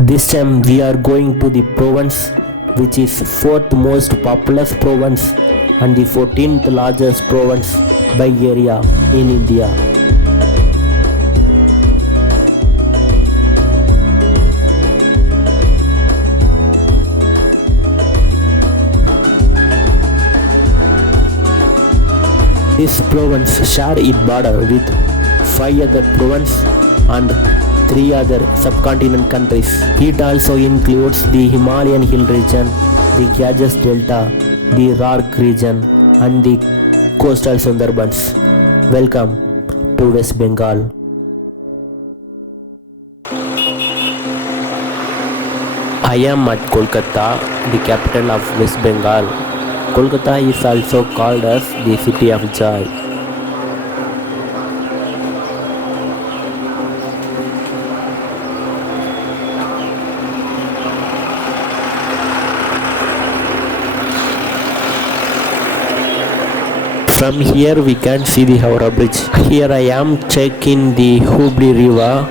This time we are going to the province which is fourth most populous province and the 14th largest province by area in India. This province share its border with 5 other provinces and 3 other subcontinent countries. It also includes the Himalayan hill region, the Ganges Delta, the Rark region and the coastal Sundarbans. Welcome to West Bengal. I am at Kolkata, the capital of West Bengal. Kolkata is also called as the City of Joy. From here we can see the Howrah Bridge. Here I am checking the Hubli River,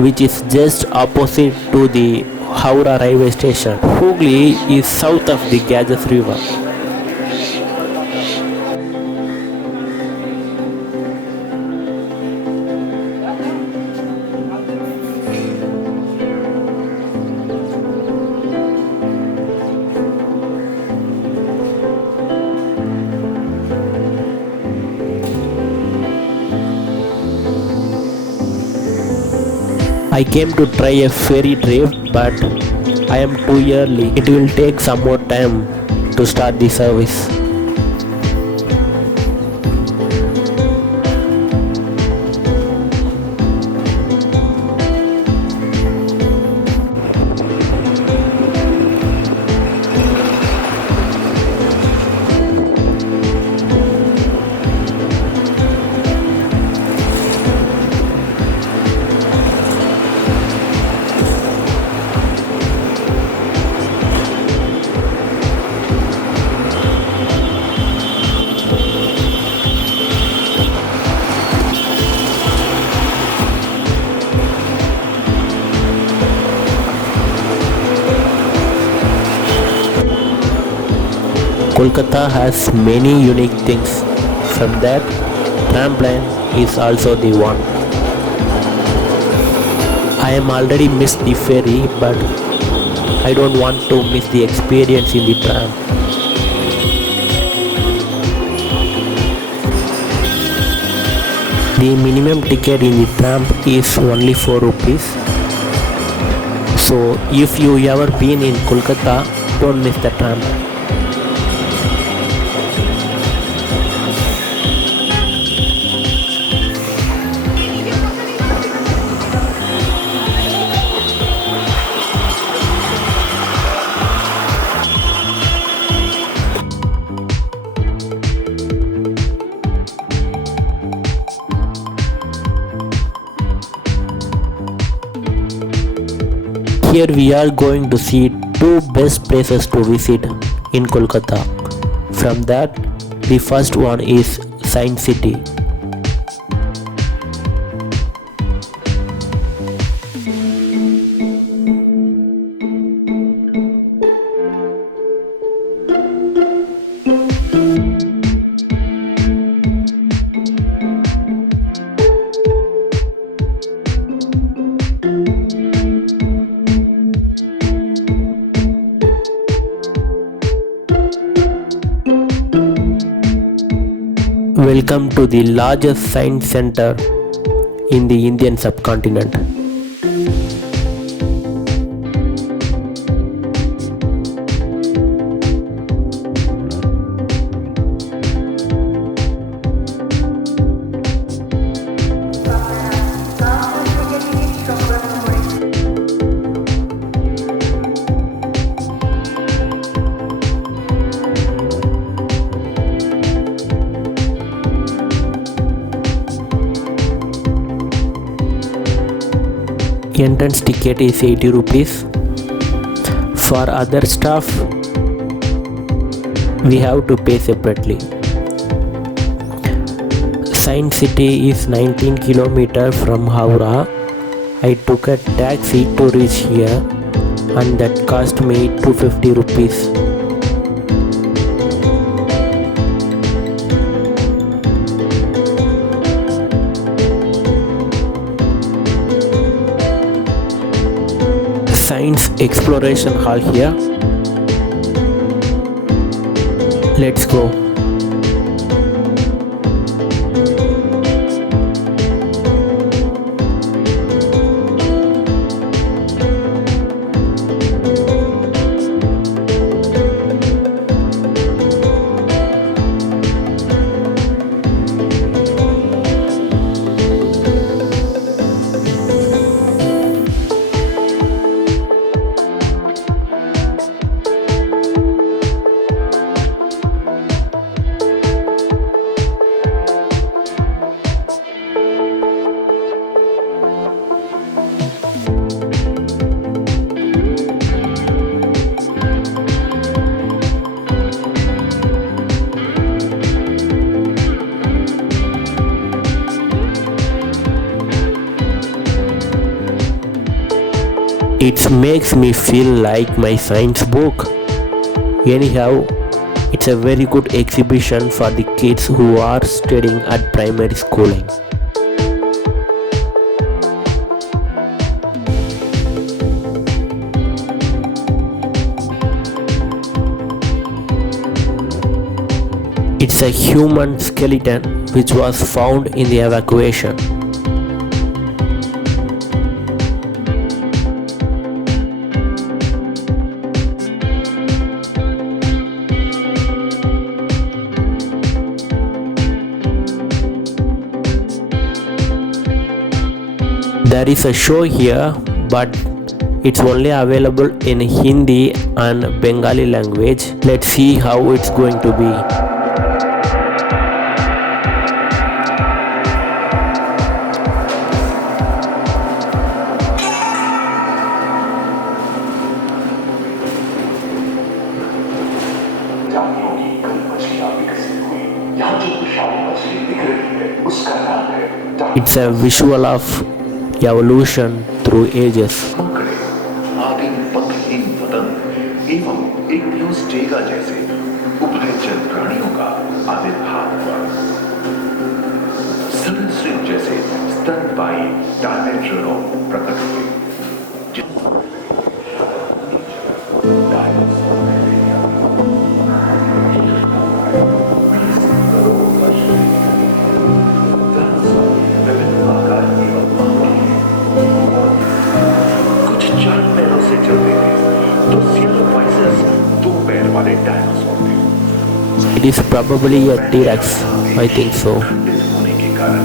which is just opposite to the Howrah railway station. Hooghly is south of the Ganges River. I came to try a ferry trip, but I am too early. It will take some more time to start the service. Kolkata has many unique things. From that, trampoline is also the one. I am already missed the ferry, but I don't want to miss the experience in the tram. The minimum ticket in the tram is only 4 rupees. So if you ever been in Kolkata, don't miss the tram. Here we are going to see 2 best places to visit in Kolkata. From that, the first one is Science City. Welcome to the largest science center in the Indian subcontinent. Entrance ticket is 80 rupees. For other stuff, we have to pay separately. Science City is 19 km from Howrah I took a taxi to reach here and that cost me 250 rupees. Science exploration hall here. Let's go. It makes me feel like my science book. Anyhow, it's a very good exhibition for the kids who are studying at primary schooling. It's a human skeleton which was found in the evacuation. There is a show here, but it's only available in Hindi and Bengali language. Let's see how it's going to be. It's a visual of evolution through ages. एवं एक ब्लूस्टेगा जैसे उभयचर प्राणियों का आविर्भाव हुआ। सरीसृप जैसे स्तनपायी डायमेट्रोडोन प्रकट हुए। कुछ चार पैरों से चलते थे तो सिलोपाइसस दो पैर वाले डायनासोर थे। It is probably a T-Rex. I think so. होने के कारण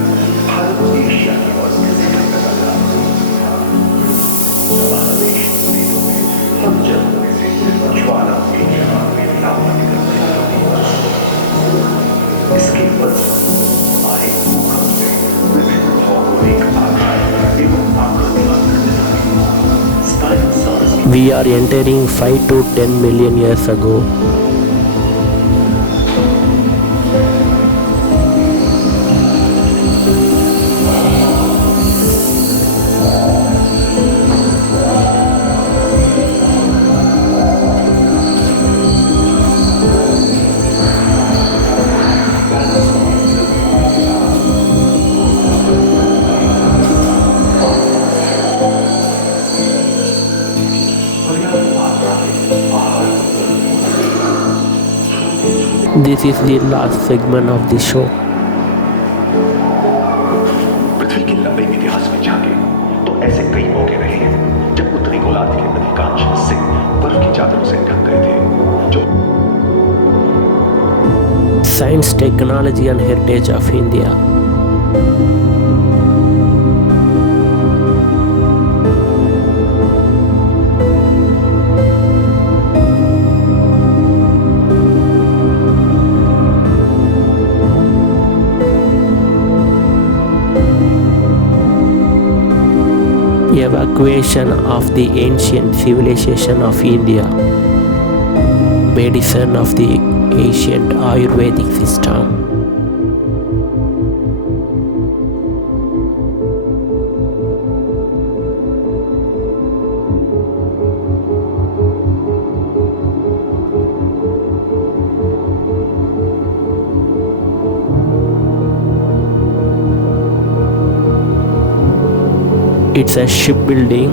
भारत एशिया की ओर मिलने लगा था। महादेश द्वीपों में हम जगहों में से ज्वाला के जहां में लावा निकलने लगी। इसके बाद आए भूकंप से विभिन्न भौगोलिक आकार एवं आकृतियां We are entering 5 to 10 million years ago. This is the last segment of the show. पृथ्वी के लंबे इतिहास में झांके तो ऐसे कई मौके रहे हैं जब उत्तरी गोलार्ध के अधिकांश हिस्से बर्फ की चादरों से ढक गए थे। जो Science, technology and heritage of India. Evacuation of the ancient civilization of India. Medicine of the ancient Ayurvedic system. It's a shipbuilding.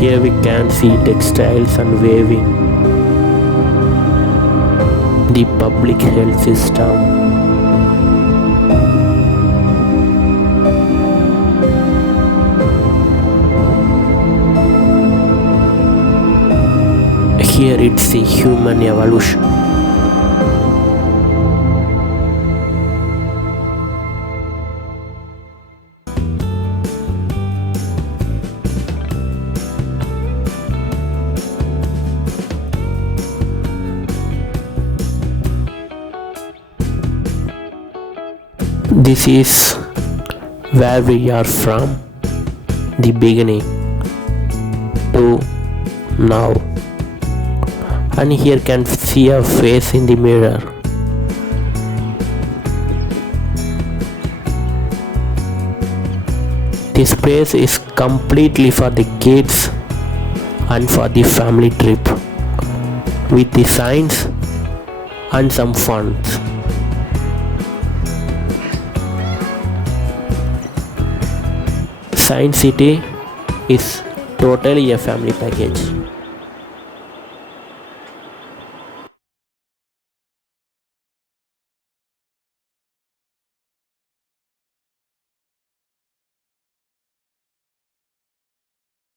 Here we can see textiles and weaving. The public health system. Here it's the human evolution. This is where we are from the beginning to now. And here can see a face in the mirror. This place is completely for the kids and for the family trip with the signs and some fun. Science City is totally a family package.